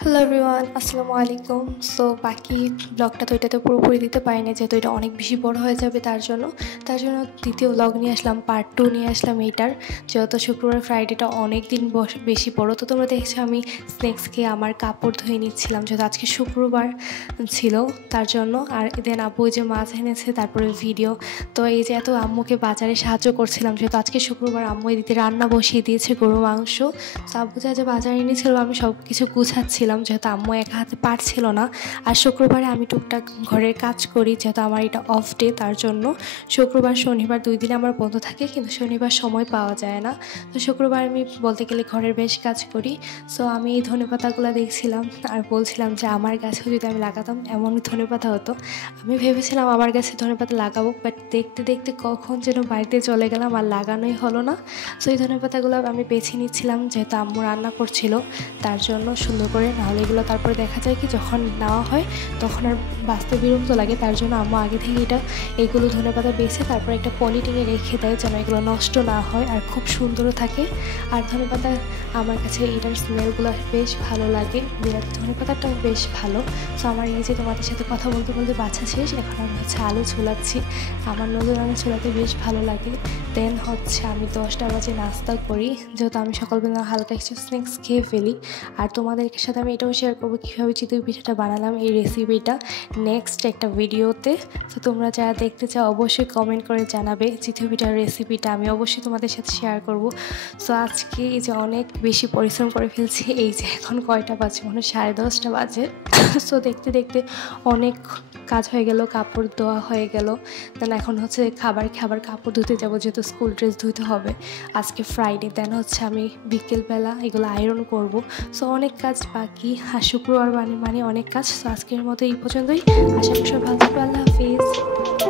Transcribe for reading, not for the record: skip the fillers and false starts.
Hello everyone, আসসালামু আলাইকুম। So বাকি ব্লগটা তো এটাতে পুরোপুরি দিতে পারি না, যেহেতু এটা অনেক বেশি বড় হয়ে যাবে। তার জন্য দ্বিতীয় ব্লগ নিয়ে আসলাম, পার্ট 2 নিয়ে আসলাম এইটার। যেহেতু শুক্রবার ফ্রাইডেটা অনেক দিন বেশি বড়, তো তোমরা দেখছো আমি স্ন্যাক্স খেয়ে আমার কাপড় ধুয়ে নিচ্ছিলাম, যেহেতু আজকে শুক্রবার ছিল তার জন্য। আর দেন আব্বু যে মাছ এনেছে, তারপরে ভিডিও। তো এই যে এত আম্মুকে বাজারে সাহায্য করছিলাম, যেহেতু আজকে শুক্রবার আম্মু এদিকে রান্না বসিয়ে দিয়েছে গরু মাংস। তো আব্বু যে বাজারে এনেছিল আমি সব কিছু গুছাচ্ছিলাম, যেহেতু আম্মু একা হাতে পারছিল না। আর শুক্রবারে আমি টুকটাক ঘরের কাজ করি, যেহেতু আমার এটা অফ ডে, তার জন্য শুক্রবার শনিবার 2 দিনে আমার বন্ধ থাকে, কিন্তু শনিবার সময় পাওয়া যায় না। তো শুক্রবার আমি বলতে গেলে ঘরের বেশ কাজ করি। সো আমি এই ধনেপাতাগুলো দেখছিলাম আর বলছিলাম যে আমার গাছেও যদি আমি লাগাতাম এমন ধনেপাতা হতো। আমি ভেবেছিলাম আমার গাছে ধনেপাতা লাগাবো, বাট দেখতে দেখতে কখন যেন বাড়িতে চলে গেলাম আর লাগানোই হলো না। সো এই ধনেপাতাগুলো আমি বেছে নিচ্ছিলাম, যেহেতু আম্মু রান্না করছিল তার জন্য সুন্দর করে। নাহলে এগুলো তারপরে দেখা যায় কি যখন নেওয়া হয় তখন আর বাঁচতে বিরক্ত লাগে, তার জন্য আম্মু আগে থেকে এইগুলো ধনেপাতা বেছে তারপর একটা পলিথিনে রেখে দেয়, যেন এগুলো নষ্ট না হয় আর খুব সুন্দরও থাকে। আর ধনেপাতা আমার কাছে এটার স্মেলগুলো বেশ ভালো লাগে, বিলাতি ধনেপাতাটাও বেশ ভালো। সো আমার এই যে তোমাদের সাথে কথা বলতে বলতে বাছা শেষ, এখন আমি আলু ছোলাচ্ছি। আমার নতুন আলু ছোলাতে বেশ ভালো লাগে। দেন আমি 10টা বাজে নাস্তা করি, যেহেতু আমি সকালবেলা হালকা কিছু স্ন্যাক্স খেয়ে ফেলি। আর তোমাদের সাথে আমি এটাও শেয়ার করবো কীভাবে চিতই পিঠাটা বানালাম, এই রেসিপিটা নেক্সট একটা ভিডিওতে। তো তোমরা যারা দেখতে চাও অবশ্যই কমেন্ট করে জানাবে চিতই পিঠার রেসিপিটা, আমি অবশ্যই তোমাদের সাথে শেয়ার করব। সো আজকে এই যে অনেক বেশি পরিশ্রম করে ফেলছি, এই যে এখন কয়টা বাজে, মনে 10:30 বাজে। সো দেখতে দেখতে অনেক কাজ হয়ে গেল, কাপড় ধোয়া হয়ে গেল। দেন এখন খাবার কাপড় ধুতে যাবো, যেহেতু স্কুল ড্রেস ধুতে হবে, আজকে ফ্রাইডে। দেন আমি বিকেলবেলা এগুলো আয়রন করব। সো অনেক কাজ বাকি, আর শুক্রবার মানে অনেক কাজ। সো আজকের মতো এই পর্যন্তই। আশা করি সবাই ভালো থাকবে। আল্লাহ হাফিজ।